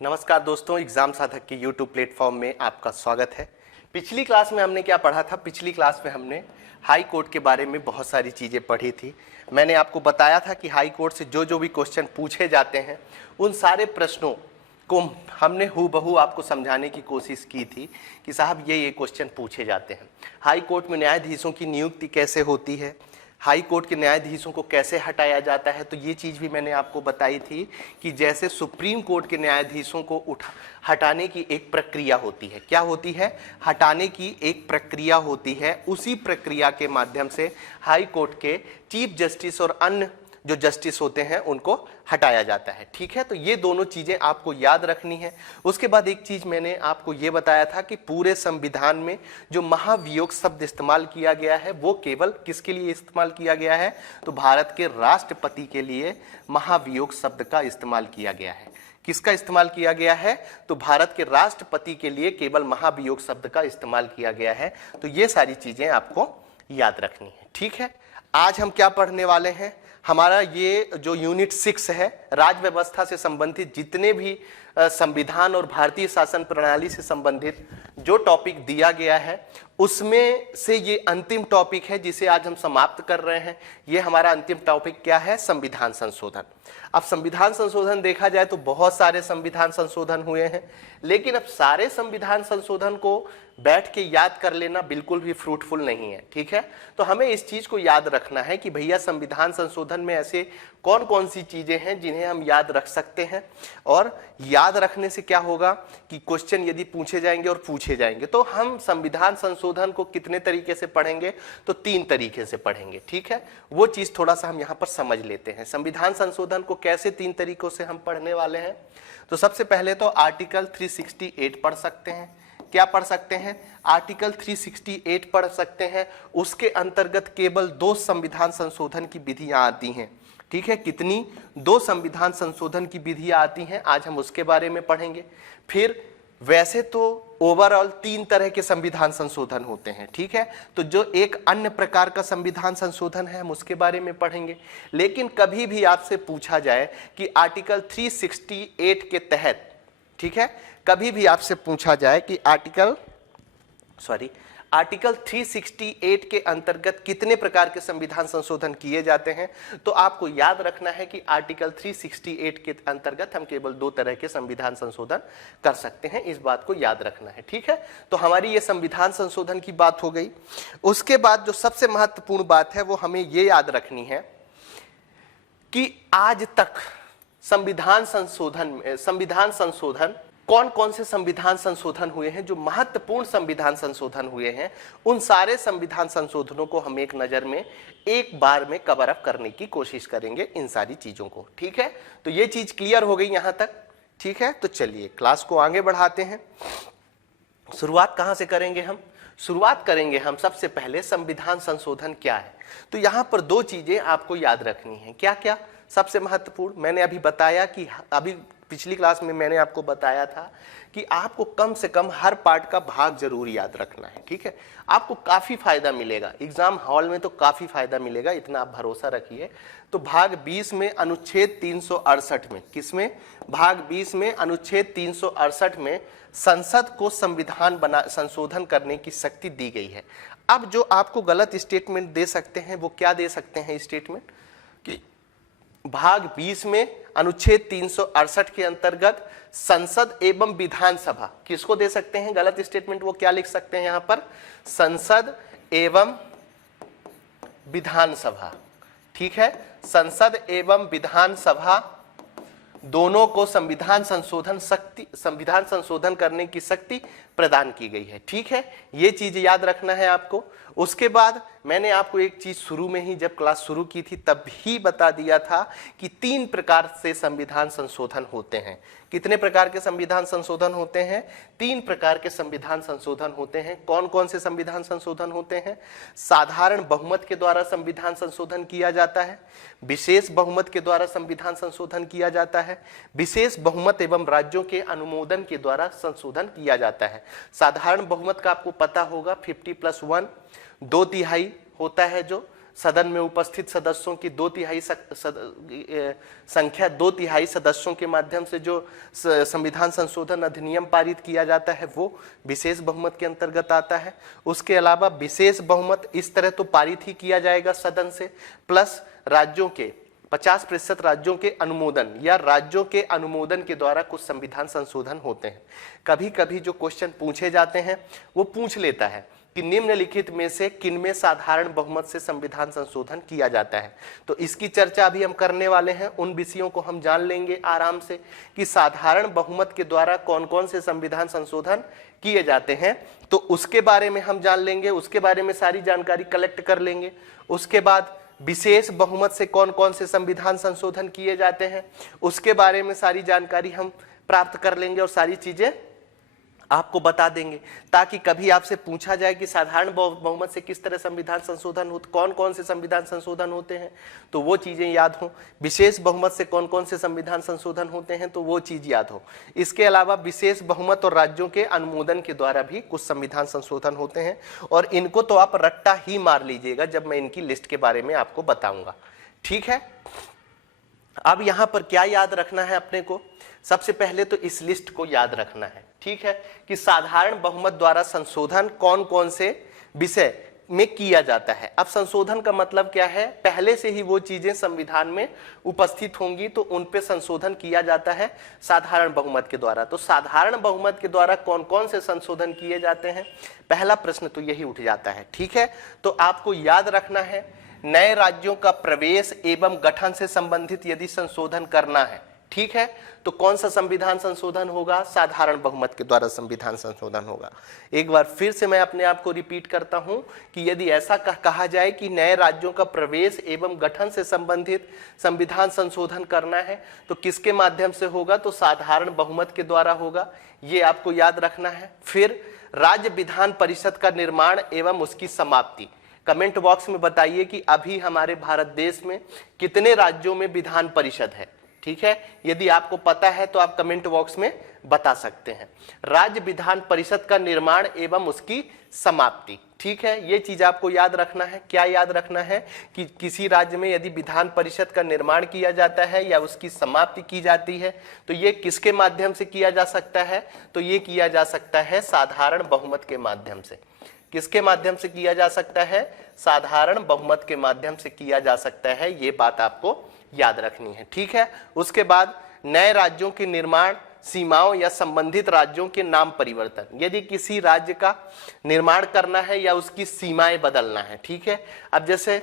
नमस्कार दोस्तों, एग्जाम साधक के यूट्यूब प्लेटफॉर्म में आपका स्वागत है। पिछली क्लास में हमने क्या पढ़ा था? पिछली क्लास में हमने हाई कोर्ट के बारे में बहुत सारी चीज़ें पढ़ी थी। मैंने आपको बताया था कि हाई कोर्ट से जो भी क्वेश्चन पूछे जाते हैं उन सारे प्रश्नों को हमने हूबहू आपको समझाने की कोशिश की थी कि साहब ये क्वेश्चन पूछे जाते हैं। हाई कोर्ट में न्यायाधीशों की नियुक्ति कैसे होती है, हाई कोर्ट के न्यायाधीशों को कैसे हटाया जाता है, तो ये चीज़ भी मैंने आपको बताई थी कि जैसे सुप्रीम कोर्ट के न्यायाधीशों को हटाने की एक प्रक्रिया होती है। क्या होती है? हटाने की एक प्रक्रिया होती है। उसी प्रक्रिया के माध्यम से हाई कोर्ट के चीफ जस्टिस और अन्य जो जस्टिस होते हैं उनको हटाया जाता है। ठीक है, तो ये दोनों चीज़ें आपको याद रखनी है। उसके बाद एक चीज़ मैंने आपको ये बताया था कि पूरे संविधान में जो महाभियोग शब्द इस्तेमाल किया गया है वो केवल किसके लिए इस्तेमाल किया गया है? तो भारत के राष्ट्रपति के लिए महाभियोग शब्द का इस्तेमाल किया गया है। किसका इस्तेमाल किया गया है? तो भारत के राष्ट्रपति के लिए केवल महाभियोग शब्द का इस्तेमाल किया गया है। तो ये सारी चीज़ें आपको याद रखनी है। ठीक है, आज हम क्या पढ़ने वाले हैं? हमारा ये जो यूनिट 6 है, राज्य व्यवस्था से संबंधित जितने भी संविधान और भारतीय शासन प्रणाली से संबंधित जो टॉपिक दिया गया है उसमें से ये अंतिम टॉपिक है जिसे आज हम समाप्त कर रहे हैं। ये हमारा अंतिम टॉपिक क्या है? संविधान संशोधन। अब संविधान संशोधन देखा जाए तो बहुत सारे संविधान संशोधन हुए हैं, लेकिन अब सारे संविधान संशोधन को बैठ के याद कर लेना बिल्कुल भी फ्रूटफुल नहीं है। ठीक है, तो हमें इस चीज को याद रखना है कि भैया संविधान संशोधन में ऐसे कौन कौन सी चीजें हैं जिन्हें हम याद रख सकते हैं, और याद रखने से क्या होगा कि क्वेश्चन यदि पूछे जाएंगे और पूछे जाएंगे तो हम संविधान संशोधन को कितने तरीके से पढ़ेंगे? तो 3 तरीके से पढ़ेंगे। ठीक है, वो चीज थोड़ा सा हम यहाँ पर समझ लेते हैं। संविधान संशोधन को कैसे 3 तरीकों से हम पढ़ने वाले हैं? तो सबसे पहले तो आर्टिकल 368 पढ़ सकते हैं। क्या पढ़ सकते हैं? आर्टिकल 368 पढ़ सकते हैं। उसके अंतर्गत केवल 2 संविधान संशोधन की विधियां आती हैं। ठीक है, कितनी? 2 संविधान संशोधन की विधियां आती हैं। आज हम उसके बारे में पढ़ेंगे। फिर वैसे तो ओवरऑल 3 तरह के संविधान संशोधन होते हैं। ठीक है, तो जो एक अन्य प्रकार का संविधान संशोधन है हम उसके बारे में पढ़ेंगे। लेकिन कभी भी आपसे पूछा जाए कि आर्टिकल 368 के तहत, ठीक है, कभी भी आपसे पूछा जाए कि आर्टिकल 368 के अंतर्गत कितने प्रकार के संविधान संशोधन किए जाते हैं, तो आपको याद रखना है कि आर्टिकल 368 के अंतर्गत हम केवल 2 तरह के संविधान संशोधन कर सकते हैं। इस बात को याद रखना है। ठीक है, तो हमारी ये संविधान संशोधन की बात हो गई। उसके बाद जो सबसे महत्वपूर्ण बात है वो हमें ये याद रखनी है कि आज तक संविधान संशोधन कौन कौन से संविधान संशोधन हुए हैं, जो महत्वपूर्ण संविधान संशोधन हुए हैं, उन सारे संविधान संशोधनों को हम एक नजर में एक बार में कवर अप करने की कोशिश करेंगे, इन सारी चीजों को। ठीक है, तो ये चीज क्लियर हो गई यहां तक। ठीक है, तो चलिए क्लास को आगे बढ़ाते हैं। शुरुआत कहां से करेंगे हम? शुरुआत करेंगे हम सबसे पहले संविधान संशोधन क्या है। तो यहां पर 2 चीजें आपको याद रखनी है। क्या क्या? सबसे महत्वपूर्ण मैंने अभी बताया कि पिछली क्लास में मैंने आपको बताया था कि आपको कम से कम हर पार्ट का भाग जरूर याद रखना है। ठीक है, आपको काफी फायदा मिलेगा एग्जाम हॉल में, तो काफी फायदा मिलेगा, इतना आप भरोसा रखिए। तो भाग 20 में अनुच्छेद 368 में, किसमें? भाग 20 में अनुच्छेद 368 में संसद को संशोधन करने की शक्ति दी गई है। अब जो आपको गलत स्टेटमेंट दे सकते हैं वो क्या दे सकते हैं स्टेटमेंट कि भाग 20 में अनुच्छेद 368 के अंतर्गत संसद एवं विधानसभा, किसको दे सकते हैं गलत स्टेटमेंट? वो क्या लिख सकते हैं यहां पर? संसद एवं विधानसभा। ठीक है, संसद एवं विधानसभा दोनों को संविधान संशोधन करने की शक्ति प्रदान की गई है। ठीक है, ये चीज याद रखना है आपको। उसके बाद मैंने आपको एक चीज शुरू में ही जब क्लास शुरू की थी तब ही बता दिया था कि 3 प्रकार से संविधान संशोधन होते हैं। कितने प्रकार के संविधान संशोधन होते हैं? 3 प्रकार के संविधान संशोधन होते हैं। कौन कौन से संविधान संशोधन होते हैं? साधारण बहुमत के द्वारा संविधान संशोधन किया जाता है, विशेष बहुमत के द्वारा संविधान संशोधन किया जाता है, विशेष बहुमत एवं राज्यों के अनुमोदन के द्वारा संशोधन किया जाता है। साधारण बहुमत का आपको पता होगा 50+1, 2/3 होता है जो सदन में उपस्थित सदस्यों की 2/3 संख्या, 2/3 सदस्यों के माध्यम से जो संविधान संशोधन अधिनियम पारित किया जाता है वो विशेष बहुमत के अंतर्गत आता है। उसके अलावा विशेष बहुमत इस तरह तो पारित ही किया जाएगा सदन से, प्लस राज्यों के 50% राज्यों के अनुमोदन या राज्यों के अनुमोदन के द्वारा कुछ संविधान संशोधन होते हैं। कभी कभी जो क्वेश्चन पूछे जाते हैं वो पूछ लेता है कि निम्नलिखित में से किनमें साधारण बहुमत से संविधान संशोधन किया जाता है। तो इसकी चर्चा अभी हम करने वाले हैं, उन विषयों को हम जान लेंगे आराम से कि साधारण बहुमत के द्वारा कौन कौन से संविधान संशोधन किए जाते हैं, तो उसके बारे में हम जान लेंगे, उसके बारे में सारी जानकारी कलेक्ट कर लेंगे। उसके बाद विशेष बहुमत से कौन कौन से संविधान संशोधन किए जाते हैं उसके बारे में सारी जानकारी हम प्राप्त कर लेंगे और सारी चीजें आपको बता देंगे, ताकि कभी आपसे पूछा जाए कि साधारण बहुमत से किस तरह संविधान संशोधन होते, कौन कौन से संविधान संशोधन होते हैं तो वो चीजें याद हो। विशेष बहुमत से कौन कौन से संविधान संशोधन होते हैं तो वो चीज याद हो। इसके अलावा विशेष बहुमत और राज्यों के अनुमोदन के द्वारा भी कुछ संविधान संशोधन होते हैं, और इनको तो आप रट्टा ही मार लीजिएगा जब मैं इनकी लिस्ट के बारे में आपको बताऊंगा। ठीक है, अब यहां पर क्या याद रखना है अपने को, सबसे पहले तो इस लिस्ट को याद रखना है। ठीक है, कि साधारण बहुमत द्वारा संशोधन कौन कौन से विषय में किया जाता है। अब संशोधन का मतलब क्या है, पहले से ही वो चीजें संविधान में उपस्थित होंगी तो उन पे संशोधन किया जाता है साधारण बहुमत के द्वारा। तो साधारण बहुमत के द्वारा कौन कौन से संशोधन किए जाते हैं, पहला प्रश्न तो यही उठ जाता है। ठीक है, तो आपको याद रखना है नए राज्यों का प्रवेश एवं गठन से संबंधित यदि संशोधन करना है, ठीक है, तो कौन सा संविधान संशोधन होगा, साधारण बहुमत के द्वारा संविधान संशोधन होगा। एक बार फिर से मैं अपने आप को रिपीट करता हूं कि यदि ऐसा कहा जाए कि नए राज्यों का प्रवेश एवं गठन से संबंधित संविधान संशोधन करना है तो किसके माध्यम से होगा, तो साधारण बहुमत के द्वारा होगा, ये आपको याद रखना है। फिर राज्य विधान परिषद का निर्माण एवं उसकी समाप्ति, कमेंट बॉक्स में बताइए कि अभी हमारे भारत देश में कितने राज्यों में विधान परिषद है। ठीक है, यदि आपको पता है तो आप कमेंट बॉक्स में बता सकते हैं। राज्य विधान परिषद का निर्माण एवं उसकी समाप्ति, ठीक है, ये चीज आपको याद रखना है। क्या याद रखना है कि किसी राज्य में यदि विधान परिषद का निर्माण किया जाता है या उसकी समाप्ति की जाती है तो ये किसके माध्यम से किया जा सकता है, तो ये किया जा सकता है साधारण बहुमत के माध्यम से। किसके माध्यम से किया जा सकता है, साधारण बहुमत के माध्यम से किया जा सकता है, ये बात आपको याद रखनी है। ठीक है, उसके बाद नए राज्यों के निर्माण, सीमाओं या संबंधित राज्यों के नाम परिवर्तन, यदि किसी राज्य का निर्माण करना है या उसकी सीमाएं बदलना है। ठीक है, अब जैसे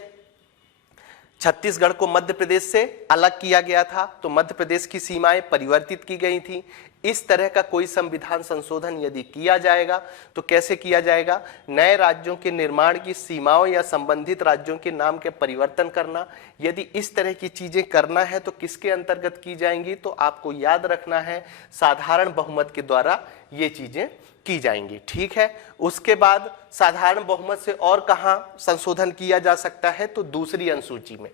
छत्तीसगढ़ को मध्य प्रदेश से अलग किया गया था तो मध्य प्रदेश की सीमाएं परिवर्तित की गई थी। इस तरह का कोई संविधान संशोधन यदि किया जाएगा तो कैसे किया जाएगा, नए राज्यों के निर्माण की सीमाओं या संबंधित राज्यों के नाम के परिवर्तन करना, यदि इस तरह की चीजें करना है तो किसके अंतर्गत की जाएंगी, तो आपको याद रखना है साधारण बहुमत के द्वारा ये चीजें की जाएंगी। ठीक है, उसके बाद साधारण बहुमत से और कहां संशोधन किया जा सकता है, तो दूसरी अनुसूची में।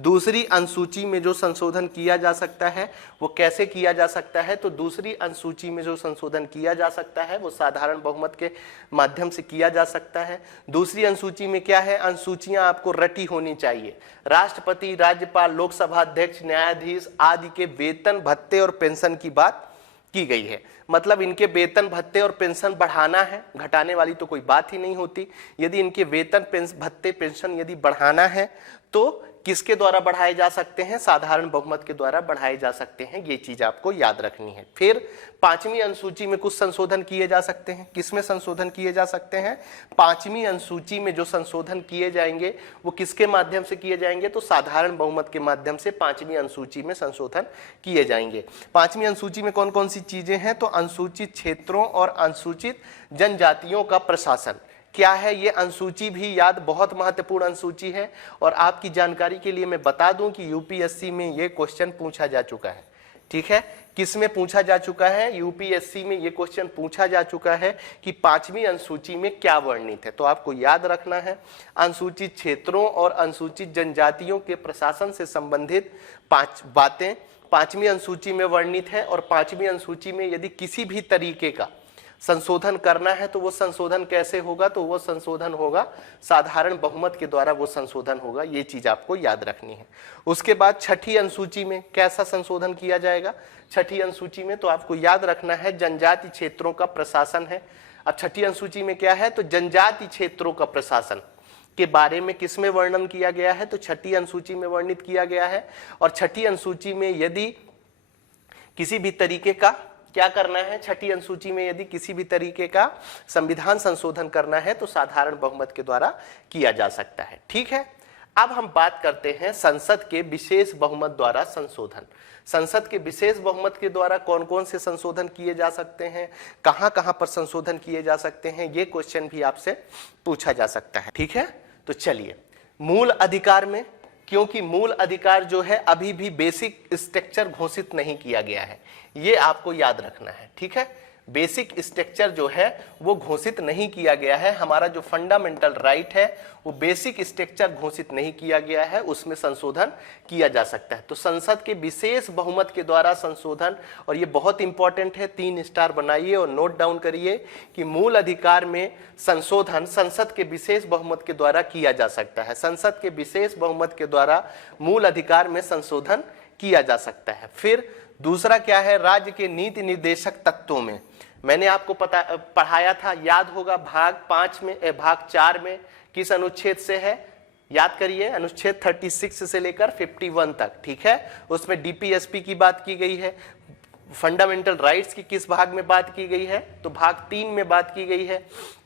दूसरी अनुसूची में जो संशोधन किया जा सकता है वो कैसे किया जा सकता है, तो दूसरी अनुसूची में जो संशोधन किया जा सकता है वो साधारण बहुमत के माध्यम से किया जा सकता है। दूसरी अनुसूची में क्या है, अनुसूचियां आपको रटी होनी चाहिए। राष्ट्रपति, राज्यपाल, लोकसभा अध्यक्ष, न्यायाधीश आदि के वेतन, भत्ते और पेंशन की बात की गई है। मतलब इनके वेतन, भत्ते और पेंशन बढ़ाना है, घटाने वाली तो कोई बात ही नहीं होती। यदि इनके वेतन, भत्ते, पेंशन यदि बढ़ाना है तो किसके द्वारा बढ़ाए जा सकते हैं, साधारण बहुमत के द्वारा बढ़ाए जा सकते हैं, ये चीज आपको याद रखनी है। फिर पांचवी अनुसूची में कुछ संशोधन किए जा सकते हैं। किसमें संशोधन किए जा सकते हैं, पांचवी अनुसूची में जो संशोधन किए जाएंगे वो किसके माध्यम से किए जाएंगे, तो साधारण बहुमत के माध्यम से पांचवी अनुसूची में संशोधन किए जाएंगे। पांचवी अनुसूची में कौन कौन सी चीजें हैं, तो अनुसूचित क्षेत्रों और अनुसूचित जनजातियों का प्रशासन। क्या है ये अनुसूची भी याद, बहुत महत्वपूर्ण अनुसूची है। और आपकी जानकारी के लिए मैं बता दूं कि यूपीएससी में ये क्वेश्चन पूछा जा चुका है। ठीक है, किस में पूछा जा चुका है, यूपीएससी में ये क्वेश्चन पूछा जा चुका है कि पांचवी अनुसूची में क्या वर्णित है। तो आपको याद रखना है अनुसूचित क्षेत्रों और अनुसूचित जनजातियों के प्रशासन से संबंधित 5 बातें पांचवी अनुसूची में वर्णित है। और पांचवी अनुसूची में यदि किसी भी तरीके का संशोधन करना है तो वो संशोधन कैसे होगा, तो वो संशोधन होगा साधारण बहुमत के द्वारा, वो संशोधन होगा। ये चीज आपको याद रखनी है। उसके बाद छठी अनुसूची में कैसा संशोधन किया जाएगा, छठी अनुसूची में तो आपको याद रखना है जनजाति क्षेत्रों का प्रशासन है। अब छठी अनुसूची में क्या है, तो जनजाति क्षेत्रों का प्रशासन के बारे में किसमें वर्णन किया गया है, तो छठी अनुसूची में वर्णित किया गया है। और छठी अनुसूची में यदि किसी भी तरीके का क्या करना है, छठी अनुसूची में यदि किसी भी तरीके का संविधान संशोधन करना है तो साधारण बहुमत के द्वारा किया जा सकता है। ठीक है, अब हम बात करते हैं संसद के विशेष बहुमत द्वारा संशोधन। संसद के विशेष बहुमत के द्वारा कौन कौन से संशोधन किए जा सकते हैं, कहां कहां पर संशोधन किए जा सकते हैं, ये क्वेश्चन भी आपसे पूछा जा सकता है। ठीक है, तो चलिए मूल अधिकार में, क्योंकि मूल अधिकार जो है अभी भी बेसिक स्ट्रक्चर घोषित नहीं किया गया है, ये आपको याद रखना है। ठीक है, बेसिक स्ट्रक्चर जो है वो घोषित नहीं किया गया है। हमारा जो फंडामेंटल राइट है वो बेसिक स्ट्रक्चर घोषित नहीं किया गया है, उसमें संशोधन किया जा सकता है। तो संसद के विशेष बहुमत के द्वारा संशोधन, और ये बहुत इंपॉर्टेंट है, 3 स्टार बनाइए और नोट डाउन करिए कि मूल अधिकार में संशोधन संसद के विशेष बहुमत के द्वारा किया जा सकता है। संसद के विशेष बहुमत के द्वारा मूल अधिकार में संशोधन किया जा सकता है। फिर दूसरा क्या है, राज्य के नीति निर्देशक तत्वों में मैंने आपको पढ़ाया था, याद होगा, भाग 4 में किस अनुच्छेद से है, याद करिए, अनुच्छेद 36 से लेकर 51 तक। ठीक है, उसमें डीपीएसपी की बात की गई है। फंडामेंटल राइट्स की किस भाग में बात की गई है, तो भाग 3 में बात की गई है।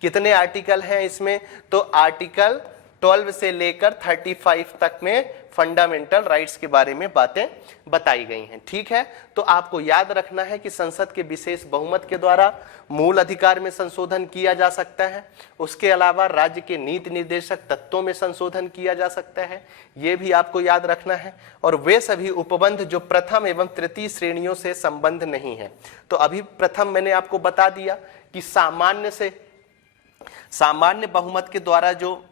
कितने आर्टिकल हैं इसमें, तो आर्टिकल 12 से लेकर 35 तक में फंडामेंटल राइट्स के बारे में बातें बताई गई हैं। ठीक है, तो आपको याद रखना है कि संसद के विशेष बहुमत के द्वारा मूल अधिकार में संशोधन किया जा सकता है। उसके अलावा राज्य के नीति निर्देशक तत्वों में संशोधन किया जा सकता है, ये भी आपको याद रखना है। और वे सभी उपबंध जो प्रथम एवं तृतीय श्रेणियों से संबंध नहीं है। तो अभी प्रथम मैंने आपको बता दिया कि सामान्य बहुमत के द्वारा जो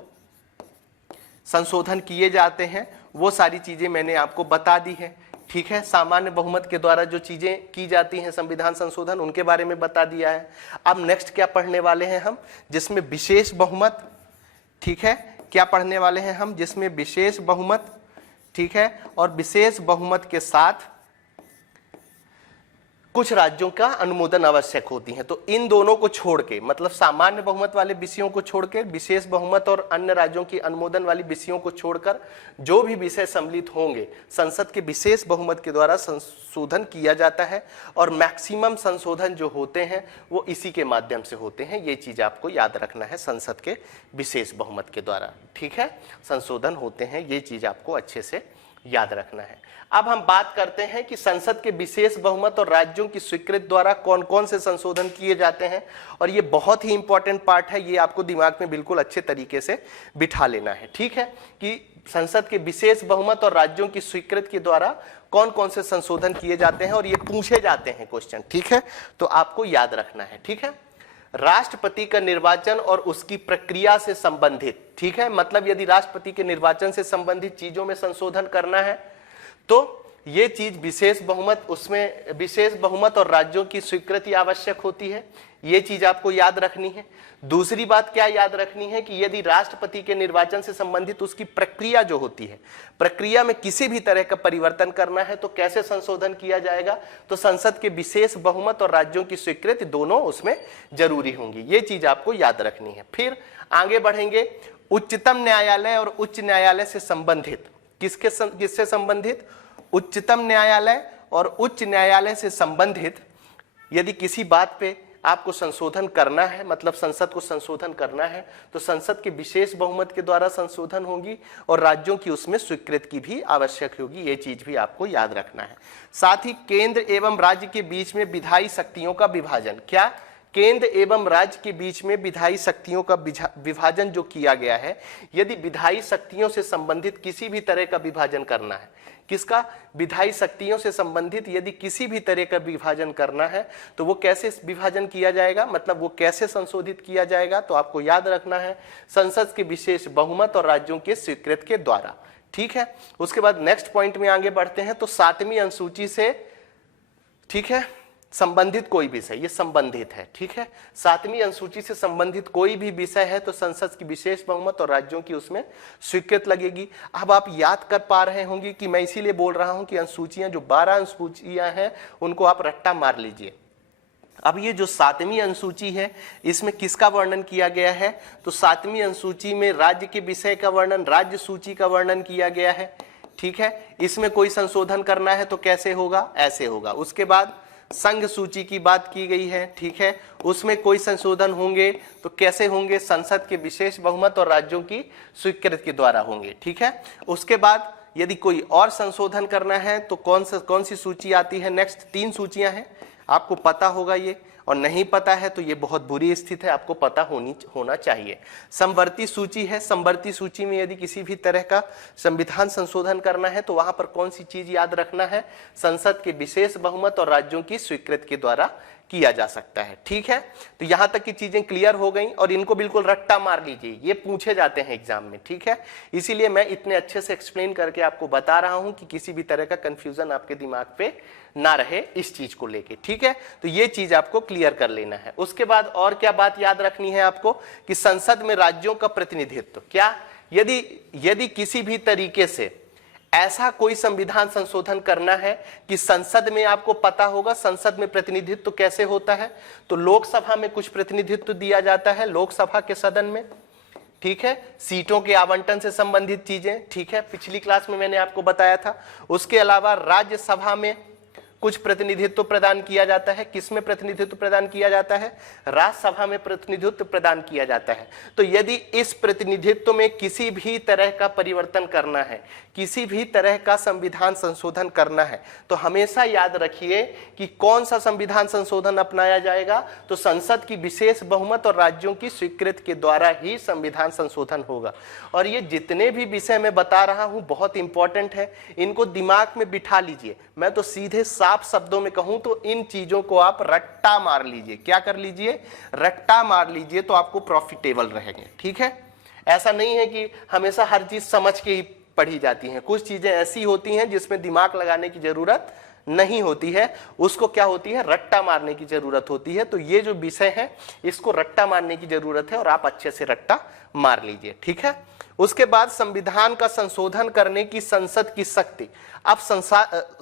संशोधन किए जाते हैं वो सारी चीजें मैंने आपको बता दी है। ठीक है, सामान्य बहुमत के द्वारा जो चीजें की जाती हैं संविधान संशोधन, उनके बारे में बता दिया है। अब नेक्स्ट क्या पढ़ने वाले हैं हम, जिसमें विशेष बहुमत। ठीक है, क्या पढ़ने वाले हैं हम, जिसमें विशेष बहुमत। ठीक है, और विशेष बहुमत के साथ कुछ राज्यों का अनुमोदन आवश्यक होती है। तो इन दोनों को छोड़ के, मतलब सामान्य बहुमत वाले विषयों को छोड़ के, विशेष बहुमत और अन्य राज्यों की अनुमोदन वाली विषयों को छोड़कर जो भी विषय सम्मिलित होंगे संसद के विशेष बहुमत के द्वारा संशोधन किया जाता है। और मैक्सिमम संशोधन जो होते हैं वो इसी के माध्यम से होते हैं। ये चीज आपको याद रखना है, संसद के विशेष बहुमत के द्वारा, ठीक है, संशोधन होते हैं। ये चीज आपको अच्छे से याद रखना है। अब हम बात करते हैं कि संसद के विशेष बहुमत और राज्यों की स्वीकृति द्वारा कौन कौन से संशोधन किए जाते हैं। और ये बहुत ही इंपॉर्टेंट पार्ट है, ये आपको दिमाग में बिल्कुल अच्छे तरीके से बिठा लेना है। ठीक है, कि संसद के विशेष बहुमत और राज्यों की स्वीकृति के द्वारा कौन कौन से संशोधन किए जाते हैं, और ये पूछे जाते हैं क्वेश्चन। ठीक है, तो आपको याद रखना है। ठीक है, राष्ट्रपति का निर्वाचन और उसकी प्रक्रिया से संबंधित, ठीक है, मतलब यदि राष्ट्रपति के निर्वाचन से संबंधित चीजों में संशोधन करना है तो ये चीज विशेष बहुमत, उसमें विशेष बहुमत और राज्यों की स्वीकृति आवश्यक होती है। ये चीज आपको याद रखनी है। दूसरी बात क्या याद रखनी है कि यदि राष्ट्रपति के निर्वाचन से संबंधित उसकी प्रक्रिया जो होती है, प्रक्रिया में किसी भी तरह का परिवर्तन करना है तो कैसे संशोधन किया जाएगा, तो संसद के विशेष बहुमत और राज्यों की स्वीकृति दोनों उसमें जरूरी होंगी। ये चीज आपको याद रखनी है। फिर आगे बढ़ेंगे, उच्चतम न्यायालय और उच्च न्यायालय से संबंधित, किससे संबंधित, उच्चतम न्यायालय और उच्च न्यायालय से संबंधित यदि किसी बात पे आपको संशोधन करना है, मतलब संसद को संशोधन करना है, तो संसद के विशेष बहुमत के द्वारा संशोधन होगी और राज्यों की उसमें स्वीकृति की भी आवश्यक होगी। ये चीज भी आपको याद रखना है। साथ ही केंद्र एवं राज्य के बीच में विधायी शक्तियों का विभाजन, क्या, केंद्र एवं राज्य के बीच में विधायी शक्तियों का विभाजन जो किया गया है, यदि विधायी शक्तियों से संबंधित किसी भी तरह का विभाजन करना है, किसका, विधायी शक्तियों से संबंधित यदि किसी भी तरह का विभाजन करना है तो वो कैसे विभाजन किया जाएगा, मतलब वो कैसे संशोधित किया जाएगा, तो आपको याद रखना है संसद के विशेष बहुमत और राज्यों के स्वीकृति के द्वारा। ठीक है, उसके बाद नेक्स्ट पॉइंट में आगे बढ़ते हैं। तो 7वीं अनुसूची से, ठीक है, संबंधित कोई विषय, ये संबंधित है, ठीक है। 7वीं अनुसूची से संबंधित कोई भी विषय है तो संसद की विशेष बहुमत और राज्यों की उसमें स्वीकृति लगेगी। अब आप याद कर पा रहे होंगे कि मैं इसीलिए बोल रहा हूं कि अनुसूचियां, जो 12 अनुसूचियां हैं उनको आप रट्टा मार लीजिए। अब ये जो 7वीं अनुसूची है इसमें किसका वर्णन किया गया है, तो 7वीं अनुसूची में राज्य के विषय का वर्णन, राज्य सूची का वर्णन किया गया है, ठीक है। इसमें कोई संशोधन करना है तो कैसे होगा, ऐसे होगा। उसके बाद संघ सूची की बात की गई है, ठीक है, उसमें कोई संशोधन होंगे तो कैसे होंगे, संसद के विशेष बहुमत और राज्यों की स्वीकृति के द्वारा होंगे, ठीक है। उसके बाद यदि कोई और संशोधन करना है तो कौन सी सूची आती है, नेक्स्ट 3 सूचियां हैं, आपको पता होगा ये, और नहीं पता है तो ये बहुत बुरी स्थिति है, आपको पता होना चाहिए। समवर्ती सूची है, समवर्ती सूची में यदि किसी भी तरह का संविधान संशोधन करना है तो वहां पर कौन सी चीज याद रखना है, संसद के विशेष बहुमत और राज्यों की स्वीकृति के द्वारा किया जा सकता है, ठीक है। तो यहां तक की चीजें क्लियर हो गई और इनको बिल्कुल रट्टा मार लीजिए, ये पूछे जाते हैं एग्जाम में, ठीक है। इसीलिए मैं इतने अच्छे से एक्सप्लेन करके आपको बता रहा हूं कि किसी भी तरह का कंफ्यूजन आपके दिमाग पे ना रहे इस चीज को लेके, ठीक है। तो ये चीज आपको क्लियर कर लेना है। उसके बाद और क्या बात याद रखनी है आपको कि संसद में राज्यों का प्रतिनिधित्व, क्या यदि किसी भी तरीके से ऐसा कोई संविधान संशोधन करना है कि संसद में, आपको पता होगा संसद में प्रतिनिधित्व कैसे होता है, तो लोकसभा में कुछ प्रतिनिधित्व दिया जाता है, लोकसभा के सदन में, ठीक है, सीटों के आवंटन से संबंधित चीजें, ठीक है, पिछली क्लास में मैंने आपको बताया था। उसके अलावा राज्यसभा में कुछ प्रतिनिधित्व प्रदान किया जाता है, किसमें प्रतिनिधित्व प्रदान किया जाता है, राज्यसभा में प्रतिनिधित्व प्रदान किया जाता है। तो यदि इस प्रतिनिधित्व में किसी भी तरह का परिवर्तन करना है, किसी भी तरह का संविधान संशोधन करना है, तो हमेशा याद रखिए कि कौन सा संविधान संशोधन अपनाया जाएगा, तो संसद की विशेष बहुमत और राज्यों की स्वीकृति के द्वारा ही संविधान संशोधन होगा। और ये जितने भी विषय मैं बता रहा हूं बहुत इंपॉर्टेंट है, इनको दिमाग में बिठा लीजिए। मैं तो सीधे साफ शब्दों में कहूं तो इन चीजों को आप रट्टा मार लीजिए। क्या कर लीजिए, रट्टा मार लीजिए, तो आपको प्रॉफिटेबल रहेंगे, ठीक है। ऐसा नहीं है कि हमेशा हर चीज समझ के ही पढ़ी जाती हैं, कुछ चीजें ऐसी होती हैं जिसमें दिमाग लगाने की जरूरत नहीं होती है, उसको क्या होती है, रट्टा मारने की जरूरत होती है। तो ये जो विषय है इसको रट्टा मारने की जरूरत है और आप अच्छे से रट्टा मार लीजिए, ठीक है। उसके बाद संविधान का संशोधन करने की संसद की शक्ति। अब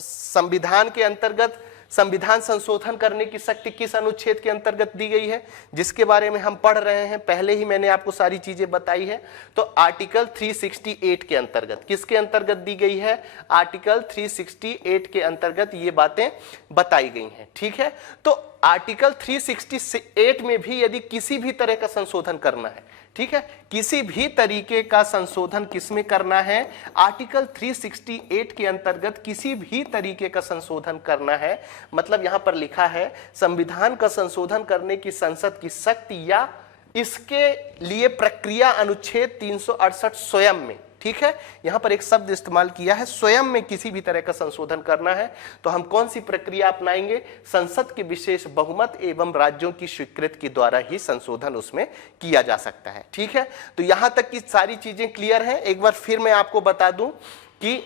संविधान के अंतर्गत संविधान संशोधन करने की शक्ति किस अनुच्छेद के अंतर्गत दी गई है, जिसके बारे में हम पढ़ रहे हैं, पहले ही मैंने आपको सारी चीजें बताई है। तो आर्टिकल 368 के अंतर्गत, किसके अंतर्गत दी गई है, आर्टिकल 368 के अंतर्गत ये बातें बताई गई हैं, ठीक है। तो आर्टिकल 368 में भी यदि किसी भी तरह का संशोधन करना है, ठीक है, किसी भी तरीके का संशोधन किसमें करना है, आर्टिकल 368 के अंतर्गत किसी भी तरीके का संशोधन करना है। मतलब यहां पर लिखा है संविधान का संशोधन करने की संसद की शक्ति या इसके लिए प्रक्रिया अनुच्छेद 368 स्वयं में, ठीक है। यहां पर एक शब्द इस्तेमाल किया है, स्वयं में किसी भी तरह का संशोधन करना है तो हम कौन सी प्रक्रिया अपनाएंगे, संसद के विशेष बहुमत एवं राज्यों की स्वीकृति के द्वारा ही संशोधन उसमें किया जा सकता है, ठीक है। तो यहां तक की सारी चीजें क्लियर हैं। एक बार फिर मैं आपको बता दूं कि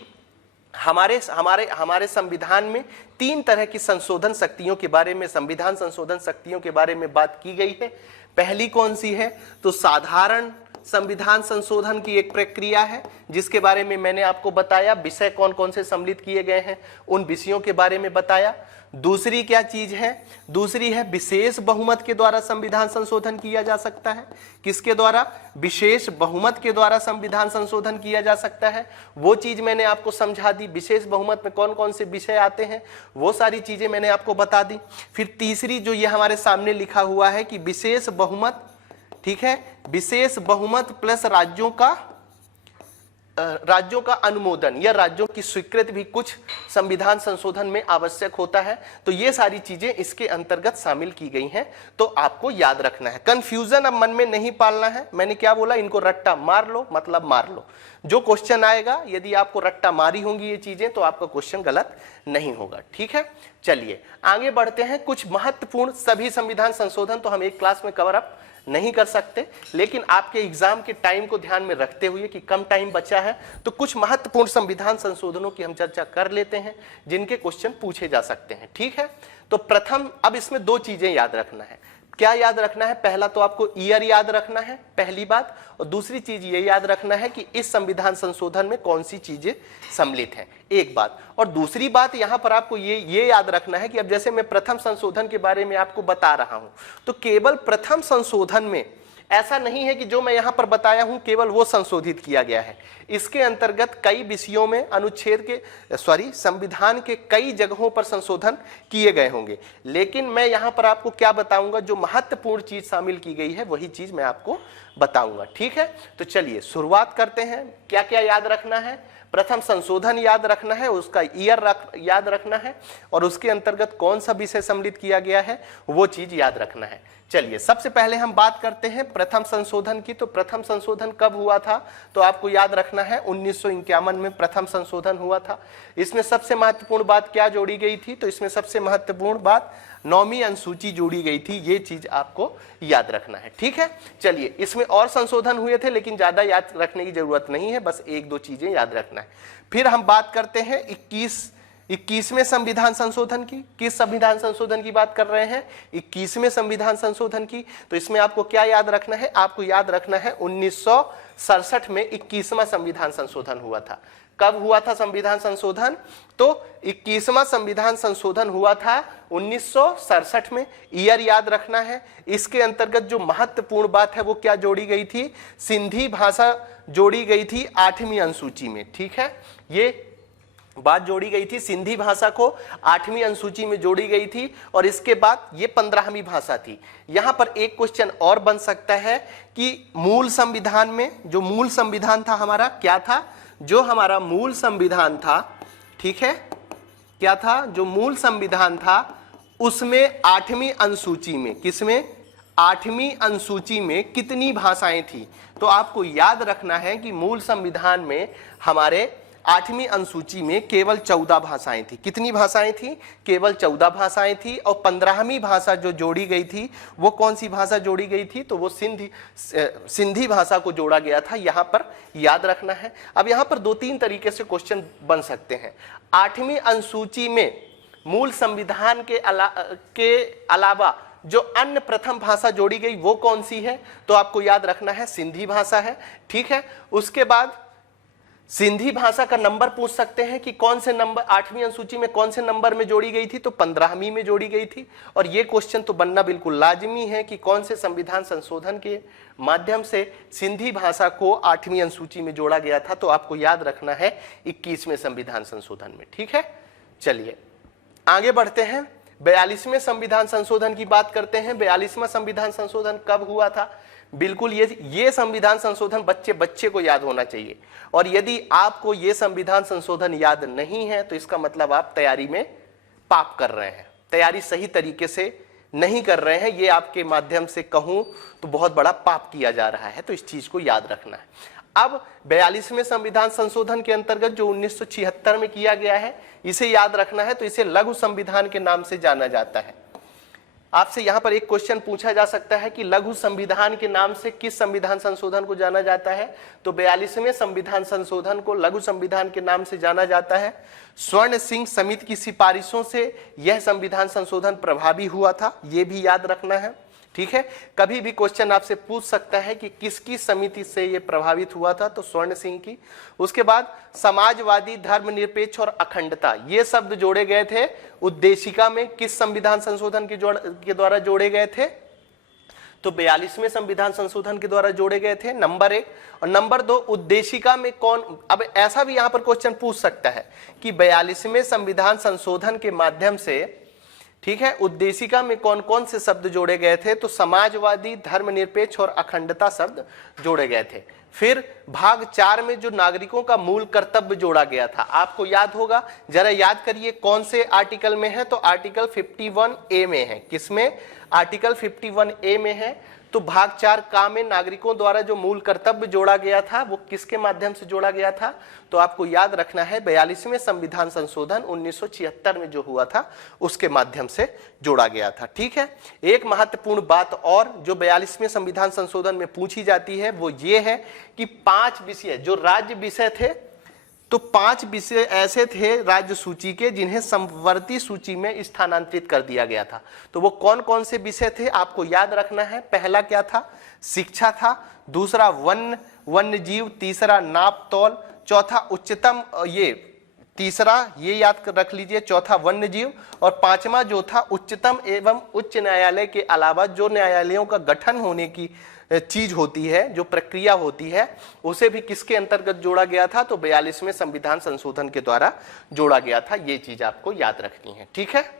हमारे संविधान में 3 तरह की संशोधन शक्तियों के बारे में, संविधान संशोधन शक्तियों के बारे में बात की गई है। पहली कौन सी है, तो साधारण संविधान संशोधन की एक प्रक्रिया है जिसके बारे में मैंने आपको बताया, विषय कौन कौन से सम्मिलित किए गए हैं उन विषयों के बारे में बताया। दूसरी क्या चीज है, दूसरी है विशेष बहुमत के द्वारा संविधान संशोधन किया जा सकता है। किसके द्वारा, विशेष बहुमत के द्वारा संविधान संशोधन किया जा सकता है। वो चीज मैंने आपको समझा दी, विशेष बहुमत में कौन कौन से विषय आते हैं वो सारी चीजें मैंने आपको बता दी। फिर तीसरी जो ये हमारे सामने लिखा हुआ है कि विशेष बहुमत, ठीक है, विशेष बहुमत प्लस राज्यों का अनुमोदन या राज्यों की स्वीकृति भी कुछ संविधान संशोधन में आवश्यक होता है। तो ये सारी चीजें इसके अंतर्गत शामिल की गई हैं, तो आपको याद रखना है। कंफ्यूजन अब मन में नहीं पालना है। मैंने क्या बोला, इनको रट्टा मार लो, मतलब मार लो। जो क्वेश्चन आएगा यदि आपको रट्टा मारी होंगी ये चीजें तो आपका क्वेश्चन गलत नहीं होगा, ठीक है। चलिए आगे बढ़ते हैं। कुछ महत्वपूर्ण, सभी संविधान संशोधन तो हम एक क्लास में कवर अप नहीं कर सकते, लेकिन आपके एग्जाम के टाइम को ध्यान में रखते हुए कि कम टाइम बचा है तो कुछ महत्वपूर्ण संविधान संशोधनों की हम चर्चा कर लेते हैं जिनके क्वेश्चन पूछे जा सकते हैं। ठीक है, तो प्रथम अब इसमें दो चीजें याद रखना है। क्या याद रखना है? पहला तो आपको ईयर याद रखना है, पहली बात, और दूसरी चीज ये याद रखना है कि इस संविधान संशोधन में कौन सी चीजें सम्मिलित हैं, एक बात। और दूसरी बात यहां पर आपको ये याद रखना है कि अब जैसे मैं प्रथम संशोधन के बारे में आपको बता रहा हूं, तो केवल प्रथम संशोधन में ऐसा नहीं है कि जो मैं यहां पर बताया हूं केवल वो संशोधित किया गया है। इसके अंतर्गत कई विषयों में संविधान के कई जगहों पर संशोधन किए गए होंगे, लेकिन मैं यहां पर आपको क्या बताऊंगा, जो महत्वपूर्ण चीज शामिल की गई है वही चीज मैं आपको बताऊंगा। ठीक है, तो चलिए शुरुआत करते हैं। क्या क्या याद रखना है? प्रथम संशोधन याद रखना है, उसका ईयर याद रखना है, और उसके अंतर्गत कौन सा विषय सम्मिलित किया गया है वो चीज याद रखना है। चलिए सबसे पहले हम बात करते हैं प्रथम संशोधन की। तो प्रथम संशोधन कब हुआ था? तो आपको याद रखना है 1951 में प्रथम संशोधन हुआ था। इसमें सबसे महत्वपूर्ण बात क्या जोड़ी गई थी? तो इसमें सबसे महत्वपूर्ण बात 9वीं अनुसूची जोड़ी गई थी, ये चीज आपको याद रखना है। ठीक है, चलिए इसमें और संशोधन हुए थे लेकिन ज्यादा याद रखने की जरूरत नहीं है, बस एक दो चीजें याद रखना है। फिर हम बात करते हैं 21वें संविधान संशोधन की। किस संविधान संशोधन की बात कर रहे हैं? 21वें संविधान संशोधन की। तो इसमें आपको क्या याद रखना है? आपको याद रखना है 1967 में 21वां संविधान संशोधन हुआ था। कब हुआ था संविधान संशोधन? तो 21वां संविधान संशोधन हुआ था 1967 में। ईयर याद रखना है। इसके अंतर्गत जो महत्वपूर्ण बात है वो क्या जोड़ी गई थी? सिंधी भाषा जोड़ी गई थी 8वीं अनुसूची में। ठीक है, ये बात जोड़ी गई थी, सिंधी भाषा को 8वीं अनुसूची में जोड़ी गई थी, और इसके बाद ये 15वीं भाषा थी। यहां पर एक क्वेश्चन और बन सकता है कि मूल संविधान में जो मूल संविधान था हमारा, क्या था? जो हमारा मूल संविधान था, ठीक है, क्या था? जो मूल संविधान था उसमें 8वीं अनुसूची में, किसमें? 8वीं अनुसूची में कितनी भाषाएं थी? तो आपको याद रखना है कि मूल संविधान में हमारे 8वीं अनुसूची में केवल 14 भाषाएं थी। कितनी भाषाएं थी? केवल 14 भाषाएं थी। और 15वीं भाषा जो जोड़ी गई थी वो कौन सी भाषा जोड़ी गई थी? तो वो सिंधी भाषा को जोड़ा गया था। यहां पर याद रखना है। अब यहां पर 2-3 तरीके से क्वेश्चन बन सकते हैं। 8वीं अनुसूची में मूल संविधान के अलावा जो अन्य प्रथम भाषा जोड़ी गई वो कौन सी है? तो आपको याद रखना है सिंधी भाषा है। ठीक है, उसके बाद सिंधी भाषा का नंबर पूछ सकते हैं कि कौन से नंबर 8वीं अनुसूची में कौन से नंबर में जोड़ी गई थी? तो 15वीं में जोड़ी गई थी। और ये क्वेश्चन तो बनना बिल्कुल लाजमी है कि कौन से संविधान संशोधन के माध्यम से सिंधी भाषा को 8वीं अनुसूची में जोड़ा गया था? तो आपको याद रखना है 21वें संविधान संशोधन में। ठीक है, चलिए आगे बढ़ते हैं। 42वें संविधान संशोधन की बात करते हैं। 42वां संविधान संशोधन कब हुआ था? बिल्कुल ये संविधान संशोधन बच्चे को याद होना चाहिए, और यदि आपको ये संविधान संशोधन याद नहीं है तो इसका मतलब आप तैयारी में पाप कर रहे हैं, तैयारी सही तरीके से नहीं कर रहे हैं। ये आपके माध्यम से कहूं तो बहुत बड़ा पाप किया जा रहा है, तो इस चीज को याद रखना है। अब 42वें संविधान संशोधन के अंतर्गत जो 1976 में किया गया है इसे याद रखना है। तो इसे लघु संविधान के नाम से जाना जाता है। आपसे यहां पर एक क्वेश्चन पूछा जा सकता है कि लघु संविधान के नाम से किस संविधान संशोधन को जाना जाता है? तो 42वें संविधान संशोधन को लघु संविधान के नाम से जाना जाता है। स्वर्ण सिंह समिति की सिफारिशों से यह संविधान संशोधन प्रभावी हुआ था, यह भी याद रखना है। ठीक है, कभी भी क्वेश्चन आपसे पूछ सकता है कि किसकी समिति से यह प्रभावित हुआ था? तो स्वर्ण सिंह की। उसके बाद समाजवादी, धर्मनिरपेक्ष और अखंडता, ये शब्द जोड़े गए थे उद्देशिका में। किस संविधान संशोधन के द्वारा जोड़े गए थे? तो 42वें संविधान संशोधन के द्वारा जोड़े गए थे, नंबर 1। और नंबर 2, उद्देशिका में कौन? अब ऐसा भी यहां पर क्वेश्चन पूछ सकता है कि 42वें संविधान संशोधन के माध्यम से, ठीक है, उद्देशिका में कौन कौन से शब्द जोड़े गए थे? तो समाजवादी, धर्मनिरपेक्ष और अखंडता शब्द जोड़े गए थे। फिर भाग 4 में जो नागरिकों का मूल कर्तव्य जोड़ा गया था, आपको याद होगा, जरा याद करिए कौन से आर्टिकल में है? तो आर्टिकल 51A में है। किसमें? आर्टिकल 51A में है। तो भाग 4 का में नागरिकों द्वारा जो मूल कर्तव्य जोड़ा गया था वो किसके माध्यम से जोड़ा गया था? तो आपको याद रखना है 42वें संविधान संशोधन 1976 में जो हुआ था उसके माध्यम से जोड़ा गया था। ठीक है, एक महत्वपूर्ण बात और जो 42वें संविधान संशोधन में पूछी जाती है वो ये है कि 5 विषय जो राज्य विषय थे, तो 5 विषय ऐसे थे राज्य सूची के जिन्हें समवर्ती सूची में स्थानांतरित कर दिया गया था। तो वो कौन कौन से विषय थे आपको याद रखना है। पहला क्या था? शिक्षा था। दूसरा वन्य जीव। तीसरा नाप तौल। चौथा उच्चतम, तीसरा ये याद रख लीजिए, चौथा वन्य जीव। और 5वां जो था उच्चतम एवं उच्च न्यायालय के अलावा जो न्यायालयों का गठन होने की चीज होती है, जो प्रक्रिया होती है, उसे भी किसके अंतर्गत जोड़ा गया था? तो 42वें संविधान संशोधन के द्वारा जोड़ा गया था। ये चीज आपको याद रखनी है। ठीक है,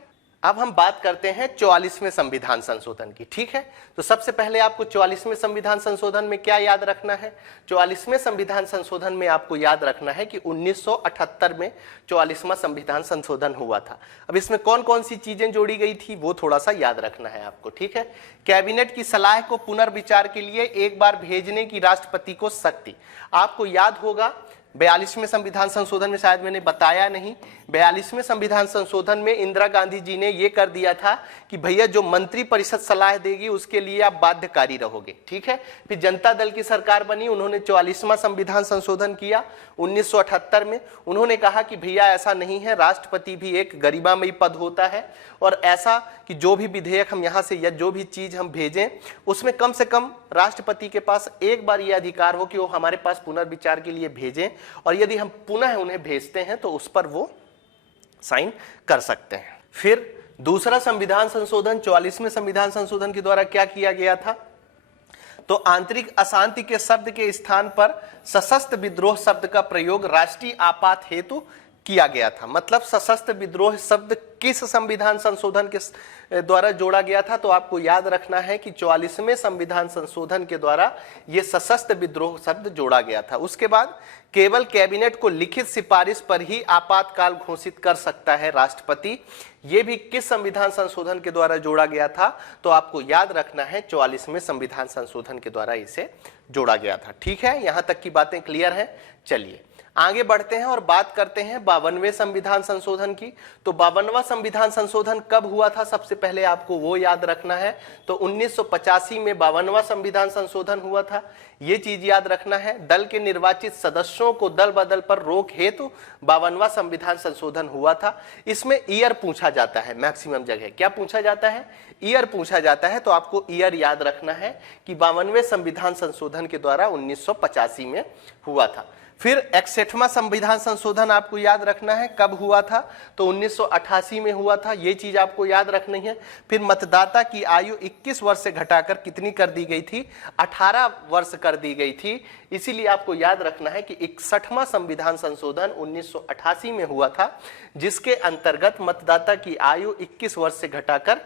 अब हम बात करते हैं 44वें संविधान संशोधन की। ठीक है, तो सबसे पहले आपको 44वें संविधान संशोधन में क्या याद रखना है? 44वें संविधान संशोधन में आपको याद रखना है कि 1978 में 44वां संविधान संशोधन हुआ था। अब इसमें कौन कौन सी चीजें जोड़ी गई थी वो थोड़ा सा याद रखना है आपको। ठीक है, कैबिनेट की सलाह को पुनर्विचार के लिए एक बार भेजने की राष्ट्रपति को शक्ति। आपको याद होगा 42वें संविधान संशोधन में, शायद मैंने बताया नहीं, 42वें संविधान संशोधन में इंदिरा गांधी जी ने यह कर दिया था कि भैया जो मंत्री परिषद सलाह देगी उसके लिए आप बाध्यकारी रहोगे। ठीक है, फिर जनता दल की सरकार बनी, उन्होंने 44वां संविधान संशोधन किया 1978 में। उन्होंने कहा कि भैया ऐसा नहीं है, राष्ट्रपति भी एक गरिमामयी पद होता है और ऐसा कि जो भी विधेयक हम यहाँ से या जो भी चीज हम भेजें उसमें कम से कम राष्ट्रपति के पास एक बार ये अधिकार हो कि वो हमारे पास पुनर्विचार के लिए भेजें, और यदि हम पुनः उन्हें भेजते हैं तो उस पर वो साइन कर सकते हैं। फिर दूसरा संविधान संशोधन 44वें संविधान संशोधन के द्वारा क्या किया गया था? तो आंतरिक अशांति के शब्द के स्थान पर सशस्त्र विद्रोह शब्द का प्रयोग राष्ट्रीय आपात हेतु किया गया था। मतलब सशस्त्र विद्रोह शब्द किस संविधान संशोधन के द्वारा जोड़ा गया था? तो आपको याद रखना है कि 44वें संविधान संशोधन के द्वारा यह सशस्त्र विद्रोह शब्द जोड़ा गया था। उसके बाद केवल कैबिनेट को लिखित सिफारिश पर ही आपातकाल घोषित कर सकता है राष्ट्रपति। यह भी किस संविधान संशोधन के द्वारा जोड़ा गया था? तो आपको याद रखना है 44वें संविधान संशोधन के द्वारा इसे जोड़ा गया था। ठीक है, यहां तक की बातें क्लियर है। चलिए आगे बढ़ते हैं और बात करते हैं 52वें संविधान संशोधन की। तो 52वां संविधान संशोधन कब हुआ था? सबसे पहले आपको वो याद रखना है। तो 1985 में 52वां संविधान संशोधन हुआ था। ये चीज याद रखना है। दल के निर्वाचित सदस्यों को दल बदल पर रोक हेतु 52वां संविधान संशोधन हुआ था। इसमें ईयर पूछा जाता है, मैक्सिमम जगह क्या पूछा जाता है? ईयर पूछा जाता है। तो आपको ईयर याद रखना है कि 52वें संविधान संशोधन के द्वारा 1985 में हुआ था। फिर 61वां संविधान संशोधन आपको याद रखना है, कब हुआ था? तो 1988 में हुआ था। ये चीज आपको याद रखनी है। फिर मतदाता की आयु 21 वर्ष से घटाकर कितनी कर दी गई थी? 18 वर्ष कर दी गई थी। इसीलिए आपको याद रखना है कि 61वां संविधान संशोधन 1988 में हुआ था, जिसके अंतर्गत मतदाता की आयु 21 वर्ष से घटाकर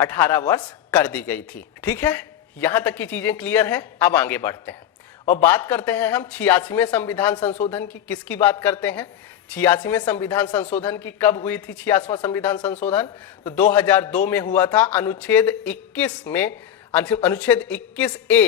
18 वर्ष कर दी गई थी। ठीक है, यहां तक की चीजें क्लियर है। अब आगे बढ़ते हैं और बात करते हैं हम 86वें संविधान संशोधन की। किसकी बात करते हैं? 86वें संविधान संशोधन की। कब हुई थी 86वां संविधान संशोधन? तो 2002 में हुआ था। अनुच्छेद 21 में, अनुच्छेद 21A,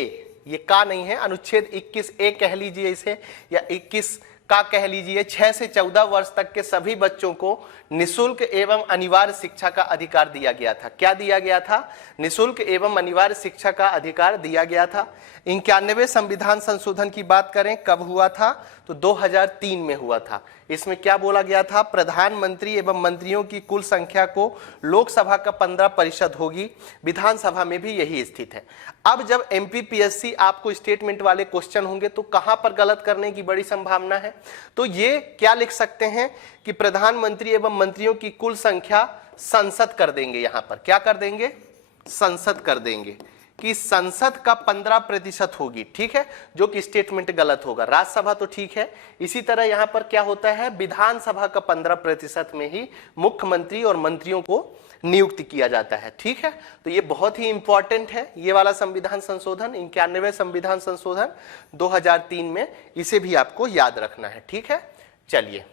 ये का नहीं है, अनुच्छेद 21A कह लीजिए इसे, या 21 का कह लीजिए। 6 से 14 वर्ष तक के सभी बच्चों को निःशुल्क एवं अनिवार्य शिक्षा का अधिकार दिया गया था। क्या दिया गया था? निःशुल्क एवं अनिवार्य शिक्षा का अधिकार दिया गया था। 91वें संविधान संशोधन की बात करें, कब हुआ था? तो 2003 में हुआ था। इसमें क्या बोला गया था? प्रधानमंत्री एवं मंत्रियों की कुल संख्या को लोकसभा का 15% होगी, विधानसभा में भी यही स्थित है। अब जब MPPSC आपको स्टेटमेंट वाले क्वेश्चन होंगे तो कहां पर गलत करने की बड़ी संभावना है? तो ये क्या लिख सकते हैं कि प्रधानमंत्री एवं मंत्रियों की कुल संख्या संसद कर देंगे। यहां पर क्या कर देंगे? संसद कर देंगे कि संसद का 15% होगी। ठीक है, जो कि स्टेटमेंट गलत होगा। राज्यसभा तो ठीक है। इसी तरह यहां पर क्या होता है? विधानसभा का 15% में ही मुख्यमंत्री और मंत्रियों को नियुक्त किया जाता है। ठीक है, तो ये बहुत ही इंपॉर्टेंट है ये वाला संविधान संशोधन, 91वें संविधान संशोधन 2003 में। इसे भी आपको याद रखना है। ठीक है, चलिए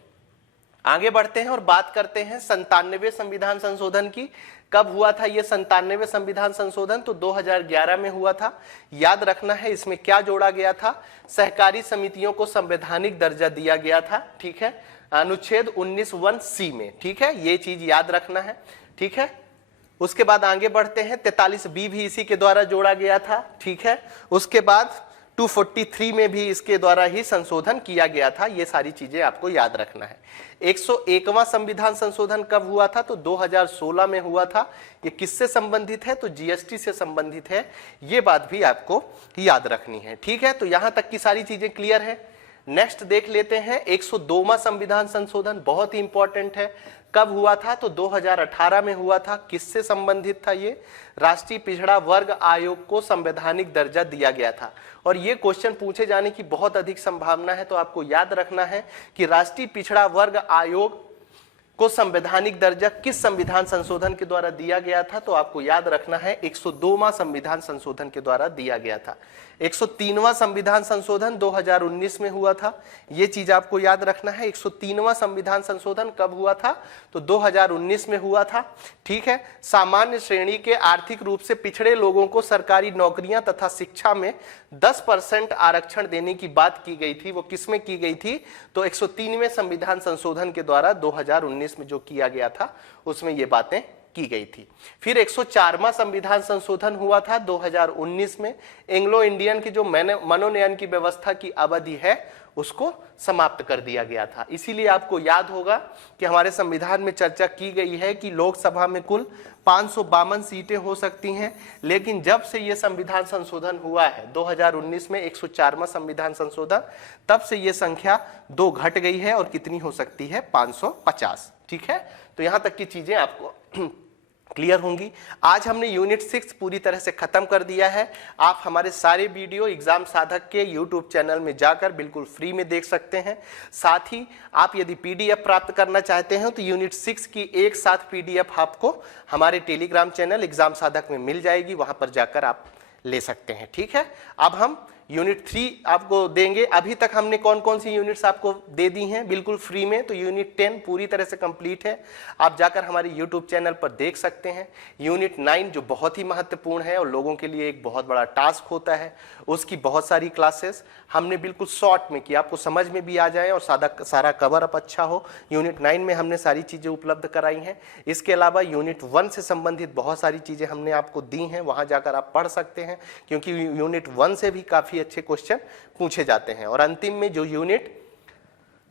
आगे बढ़ते हैं और बात करते हैं 97वें संविधान संशोधन की। कब हुआ था ये 97वें संविधान संशोधन? तो 2011 में हुआ था। याद रखना है इसमें क्या जोड़ा गया था, सहकारी समितियों को संवैधानिक दर्जा दिया गया था, ठीक है, अनुच्छेद 19(1)(c) में, ठीक है, ये चीज याद रखना है, ठीक है। उसके बाद आगे बढ़ते हैं, 43B भी इसी के द्वारा जोड़ा गया था, ठीक है। उसके बाद 243 में भी इसके द्वारा ही संशोधन किया गया था। ये सारी चीजें आपको याद रखना है। 101वां संविधान संशोधन कब हुआ था? तो 2016 में हुआ था। ये किससे संबंधित है? तो जीएसटी से संबंधित है। ये बात भी आपको याद रखनी है, ठीक है। तो यहां तक की सारी चीजें क्लियर है। नेक्स्ट देख लेते हैं 102वां संविधान संशोधन, बहुत ही इंपॉर्टेंट है। कब हुआ था? तो 2018 में हुआ था। किससे संबंधित था ये? राष्ट्रीय पिछड़ा वर्ग आयोग को संवैधानिक दर्जा दिया गया था। और ये क्वेश्चन पूछे जाने की बहुत अधिक संभावना है, तो आपको याद रखना है कि राष्ट्रीय पिछड़ा वर्ग आयोग को संवैधानिक दर्जा किस संविधान संशोधन के द्वारा दिया गया था? तो आपको याद रखना है 102वां संविधान संशोधन के द्वारा दिया गया था। 103वां संविधान संशोधन 2019 में हुआ था। ये चीज आपको याद रखना है। 103वां संविधान संशोधन कब हुआ था? तो 2019 में हुआ था, ठीक है। सामान्य श्रेणी के आर्थिक रूप से पिछड़े लोगों को सरकारी नौकरियां तथा शिक्षा में 10% आरक्षण देने की बात की गई थी। वो किसमें की गई थी? तो 103वें संविधान संशोधन के द्वारा 2019 में जो किया गया था उसमें ये बातें की गई थी। फिर 104वां संविधान संशोधन हुआ था 2019 में। एंग्लो इंडियन की जो मनोनयन की व्यवस्था की अवधि है उसको समाप्त कर दिया गया था। इसीलिए आपको याद होगा कि हमारे संविधान में चर्चा की गई है कि लोकसभा में कुल 552 सीटें हो सकती हैं, लेकिन जब से ये संविधान संशोधन हुआ है 2019 में 104वां संविधान संशोधन, तब से ये संख्या 2 घट गई है और कितनी हो सकती है? 550, ठीक है। तो यहां तक की चीजें आपको क्लियर होंगी। आज हमने यूनिट 6 पूरी तरह से खत्म कर दिया है। आप हमारे सारे वीडियो एग्जाम साधक के यूट्यूब चैनल में जाकर बिल्कुल फ्री में देख सकते हैं। साथ ही आप यदि पीडीएफ प्राप्त करना चाहते हैं तो यूनिट 6 की एक साथ पीडीएफ आपको हमारे टेलीग्राम चैनल एग्जाम साधक में मिल जाएगी, वहां पर जाकर आप ले सकते हैं, ठीक है। अब हम यूनिट 3 आपको देंगे। अभी तक हमने कौन कौन सी यूनिट्स आपको दे दी हैं बिल्कुल फ्री में? तो यूनिट 10 पूरी तरह से कंप्लीट है, आप जाकर हमारे यूट्यूब चैनल पर देख सकते हैं। यूनिट 9 जो बहुत ही महत्वपूर्ण है और लोगों के लिए एक बहुत बड़ा टास्क होता है, उसकी बहुत सारी क्लासेस हमने बिल्कुल शॉर्ट में की, आपको समझ में भी आ जाए और सारा कवर अप अच्छा हो। यूनिट 9 में हमने सारी चीज़ें उपलब्ध कराई हैं। इसके अलावा यूनिट 1 से संबंधित बहुत सारी चीज़ें हमने आपको दी हैं, वहाँ जाकर आप पढ़ सकते हैं, क्योंकि यूनिट 1 से भी काफ़ी अच्छे क्वेश्चन पूछे जाते हैं। और अंतिम में जो यूनिट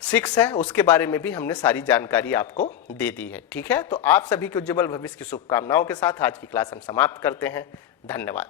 6 है उसके बारे में भी हमने सारी जानकारी आपको दे दी है, ठीक है। तो आप सभी को उज्जवल भविष्य की शुभकामनाओं के साथ आज की क्लास हम समाप्त करते हैं। धन्यवाद।